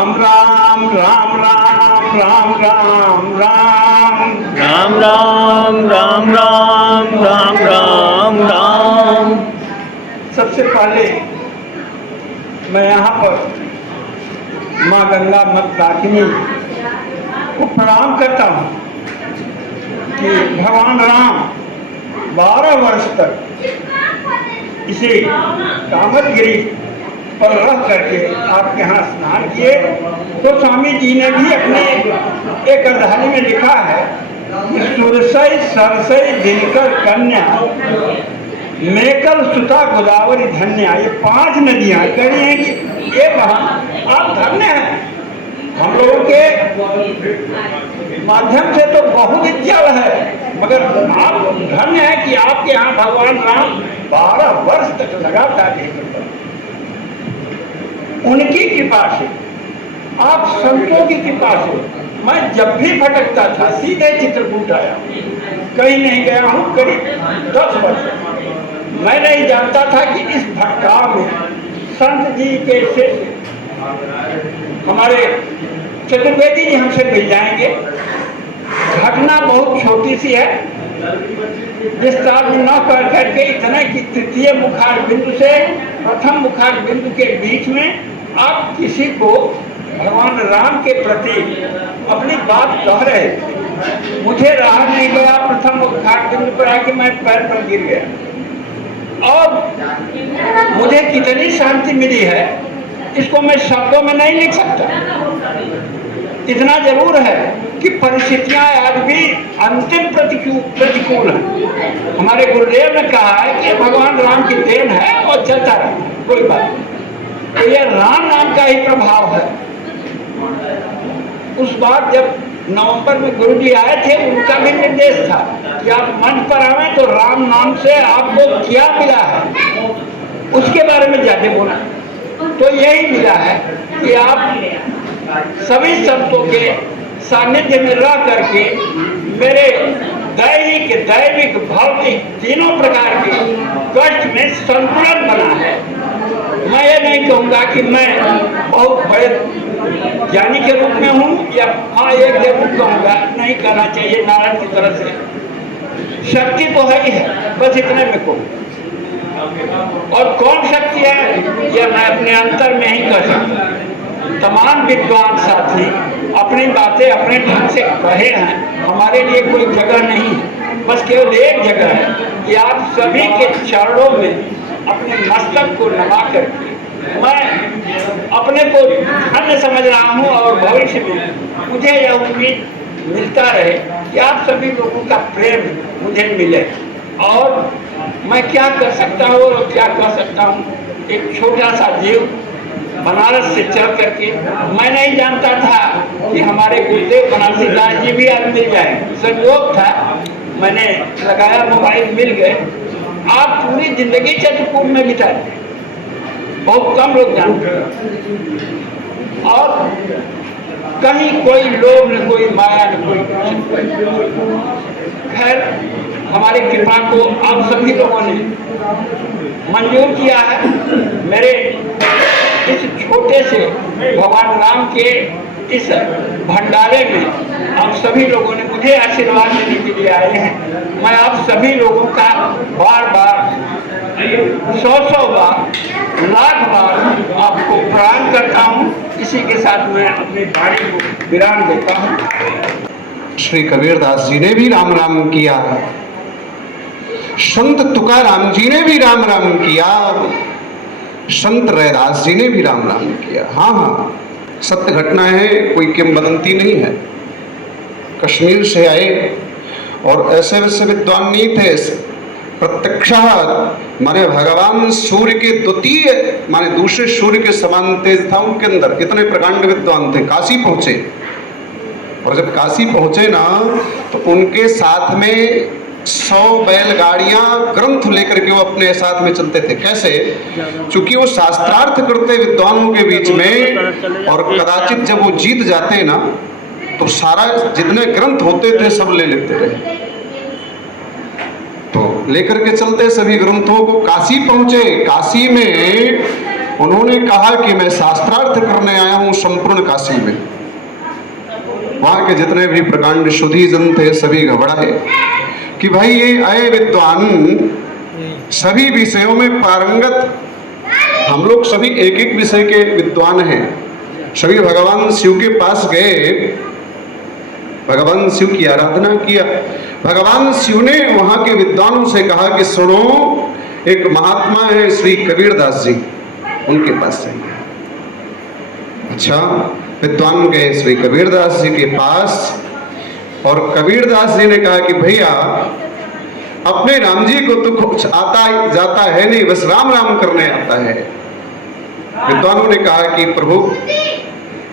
राम राम राम राम राम राम राम राम राम राम राम राम राम राम। सबसे पहले मैं यहाँ पर माँ गंगा मद्दाकिनी को प्रणाम करता हूँ कि भगवान राम 12 वर्ष तक इसी कामतगिरी पर रह करके आपके यहाँ स्नान किए। तो स्वामी जी ने भी अपने एक अध्याय में लिखा है कि सुरसई सरसई दिनकर कन्या मेकल सुता गोदावरी धन्या, ये 5 नदियाँ कह रही हैं कि ये बहन आप धन्य हैं। हम लोगों के माध्यम से तो बहुत जल है, मगर आप धन्य है कि आपके यहाँ भगवान राम 12 वर्ष तक लगातार उनकी कृपा से, आप संतों की कृपा से मैं जब भी भटकता था सीधे चित्रकूट आया, कहीं नहीं गया हूँ करीब 10 वर्ष। मैं नहीं जानता था कि इस भटकाव में संत जी के शिष्य हमारे चतुर्वेदी जी हमसे मिल जाएंगे। घटना बहुत छोटी सी है, विस्तार में न कर करके इतना कि तृतीय मुखार बिंदु से प्रथम मुखार बिंदु के बीच में आप किसी को भगवान राम के प्रति अपनी बात कह रहे थे। मुझे रहा नहीं गया, प्रथम मुखार बिंदु पर आके मैं पैर पर गिर गया और मुझे कितनी शांति मिली है इसको मैं शब्दों में नहीं लिख सकता। इतना जरूर है कि परिस्थितियां आज भी अंतिम प्रतिकूल है। हमारे गुरुदेव ने कहा है कि भगवान राम की देन है और चलता रहे, कोई बात नहीं। तो यह राम नाम का ही प्रभाव है। उस बार जब नवंबर में गुरु जी आए थे, उनका भी निर्देश था कि आप मंच पर आए तो राम नाम से आपको क्या मिला है उसके बारे में ज्यादा बोला। तो यही मिला है कि आप सभी संतों के सानिध्य में रह करके मेरे दैविक भौतिक तीनों प्रकार के कष्ट में संतुलन बना है। मैं ये नहीं कहूँगा कि मैं बहुत बड़े ज्ञानी के रूप में हूँ, या हाँ एक जरूर कहूँगा, नहीं कहना चाहिए नारायण की तरफ से। शक्ति तो है ही है, बस इतने में कहूँ। और कौन शक्ति है यह मैं अपने अंतर में ही कह सकता हूँ। तमाम विद्वान साथी अपनी बातें अपने ढंग से कहे हैं, हमारे लिए कोई जगह नहीं है। बस केवल एक जगह है कि आप सभी के चरणों में अपने मस्तक को नमा करके मैं अपने को धन्य समझ रहा हूँ और भविष्य में मुझे यह उम्मीद मिलता रहे कि आप सभी लोगों का प्रेम मुझे मिले। और मैं क्या कर सकता हूँ और क्या कर सकता हूँ, एक छोटा सा जीव बनारस से चल करके मैं नहीं जानता था कि हमारे गुरुदेव बनारसी दास जी भी आज मिल जाए। संयोग था, मैंने लगाया मोबाइल, मिल गए। आप पूरी जिंदगी चित्रकूट में बिताए, बहुत कम लोग जानते हैं। और कहीं कोई लोभ न कोई माया न कोई खैर, हमारी कृपा को आप सभी लोगों ने मंजूर किया है। मेरे इस छोटे से भगवान राम के इस भंडारे में आप सभी लोगों ने मुझे आशीर्वाद देने के लिए आए हैं। मैं आप सभी लोगों का बार बार 100 बार लाख बार आपको प्रणाम करता हूँ। इसी के साथ मैं अपनी वाणी को विराम देता हूँ। श्री कबीरदास जी ने भी राम राम किया, संत तुकाराम जी ने भी राम राम किया, संत रैदास जी ने भी राम राम किया। हाँ हाँ, सत्य घटना है, कोई किंवदंती नहीं है। कश्मीर से आए और ऐसे वैसे विद्वान नहीं थे, प्रत्यक्ष माने भगवान सूर्य के द्वितीय माने दूसरे सूर्य के समान तेज था उनके अंदर। इतने प्रकांड विद्वान थे। काशी पहुंचे और जब काशी पहुंचे ना तो उनके साथ में 100 बैलगाड़ियां ग्रंथ लेकर के वो अपने साथ में चलते थे। कैसे? चूंकि वो शास्त्रार्थ करते विद्वानों के बीच में, और कदाचित जब वो जीत जाते ना तो सारा जितने ग्रंथ होते थे सब ले लेते थे। तो लेकर के चलते सभी ग्रंथों को। काशी पहुंचे, काशी में उन्होंने कहा कि मैं शास्त्रार्थ करने आया हूं संपूर्ण काशी में। वहां के जितने भी प्रकांड शुद्धि जन थे सभी घबराए कि भाई ये आए विद्वान सभी विषयों में पारंगत, हम लोग सभी एक एक विषय के विद्वान हैं। सभी भगवान शिव के पास गए, भगवान शिव की आराधना किया। भगवान शिव ने वहां के विद्वानों से कहा कि सुनो, एक महात्मा है श्री कबीरदास जी, उनके पास जाइए। अच्छा, विद्वान गए श्री कबीरदास जी के पास और कबीरदास जी ने कहा कि भैया अपने राम जी को तो कुछ आता जाता है नहीं, बस राम राम करने आता है। विद्वानों ने कहा कि प्रभु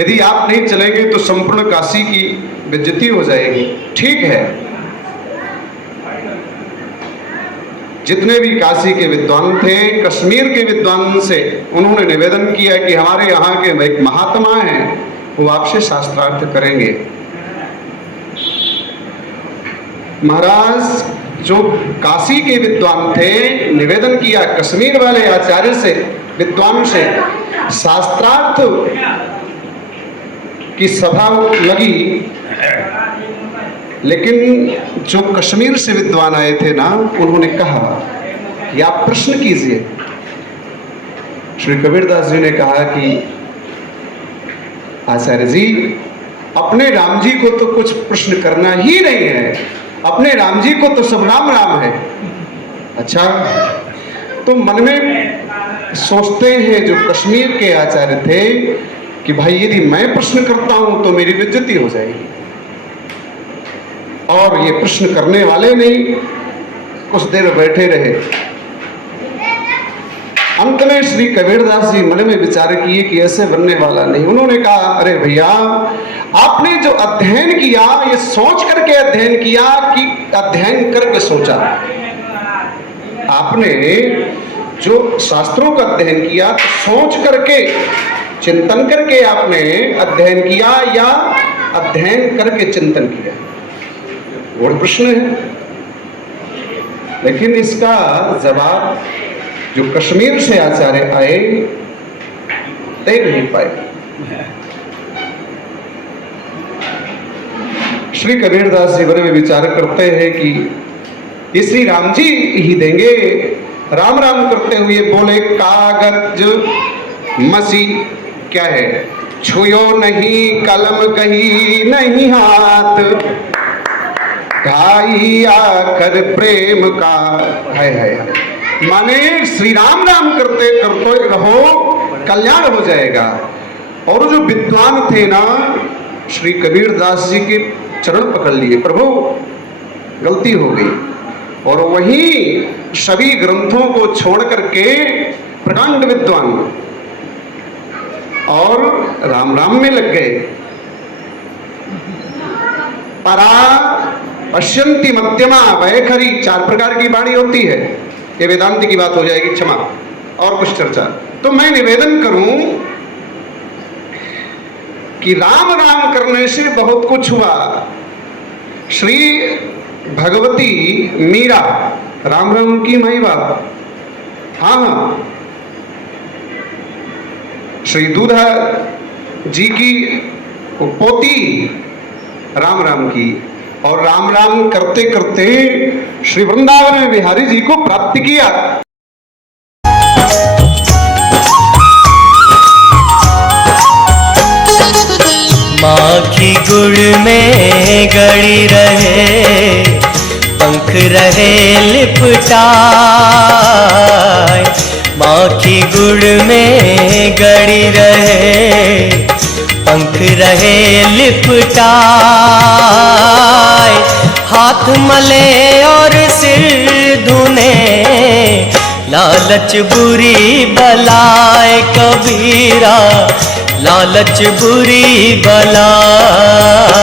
यदि आप नहीं चलेंगे तो संपूर्ण काशी की बेइज्जती हो जाएगी। ठीक है। जितने भी काशी के विद्वान थे, कश्मीर के विद्वान से उन्होंने निवेदन किया कि हमारे यहाँ के एक महात्मा हैं, वो आपसे शास्त्रार्थ करेंगे। महाराज जो काशी के विद्वान थे, निवेदन किया कश्मीर वाले आचार्य से, विद्वान से, शास्त्रार्थ की सभा लगी। लेकिन जो कश्मीर से विद्वान आए थे ना, उन्होंने कहा कि आप प्रश्न कीजिए। श्री कबीरदास जी ने कहा कि आचार्य जी, अपने राम जी को तो कुछ प्रश्न करना ही नहीं है, अपने राम जी को तो सब राम राम है। अच्छा, तो मन में सोचते हैं जो कश्मीर के आचार्य थे कि भाई यदि मैं प्रश्न करता हूं तो मेरी बेइज्जती हो जाएगी, और ये प्रश्न करने वाले नहीं। कुछ देर बैठे रहे। अंत में श्री कबीरदास जी मन में विचार किए कि ऐसे बनने वाला नहीं। उन्होंने कहा, अरे भैया, आपने जो अध्ययन किया ये सोच करके अध्ययन किया कि अध्ययन करके सोचा? आपने जो शास्त्रों का अध्ययन किया तो सोच करके, चिंतन करके आपने अध्ययन किया या अध्ययन करके चिंतन किया? और प्रश्न है। लेकिन इसका जवाब जो कश्मीर से आचार्य आए दे नहीं पाए। श्री कबीरदास जी बड़े में विचार करते हैं कि ये श्री राम जी ही देंगे। राम राम करते हुए बोले, कागज मसी क्या है, छुयो नहीं कलम कही नहीं हाथ, ढाई आकर प्रेम का है। माने श्री राम राम करते करते रहो, कल्याण हो जाएगा। और जो विद्वान थे ना, श्री कबीरदास जी के चरण पकड़ लिए, प्रभु गलती हो गई, और वहीं सभी ग्रंथों को छोड़ करके प्रकांड विद्वान और राम राम में लग गए। परा पश्यंती मध्यमा वैखरी, 4 प्रकार की वाणी होती है। ये वेदांत की बात हो जाएगी, क्षमा, और कुछ चर्चा। तो मैं निवेदन करूं कि राम राम करने से बहुत कुछ हुआ। श्री भगवती मीरा राम राम की महिमा, हाँ, श्री दूधा जी की पोती राम राम की, और राम राम करते करते श्री वृंदावन में बिहारी जी को प्राप्त किया। माखी गुड़ में गड़ी रहे, पंख रहे लिपटाए। माखी गुड़ में गड़ी रहे, पंख रहे लिपटाए। हाथ मले और सिर धुने, लालच बुरी बलाए कबीरा, लालच बुरी बलाए।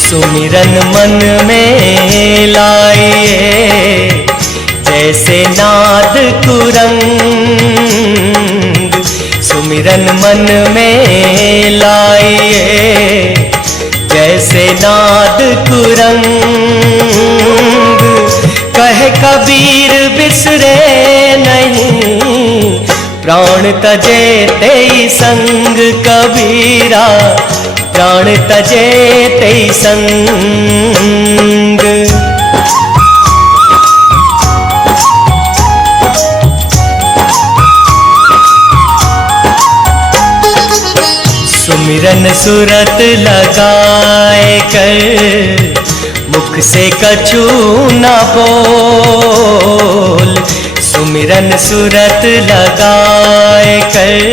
सुमिरन मन में लाइए, जैसे नाद कुरंग। सुमिरन मन में लाइए, जैसे नाद कुरंग। कहे कबीर बिसरे नहीं, प्राण तजे तेई संग कबीरा, प्राण तजे तेई संग। सुमिरन सुरत लगाए कर, मुख से कछु न बोल। सुमिरन सुरत लगाए कर।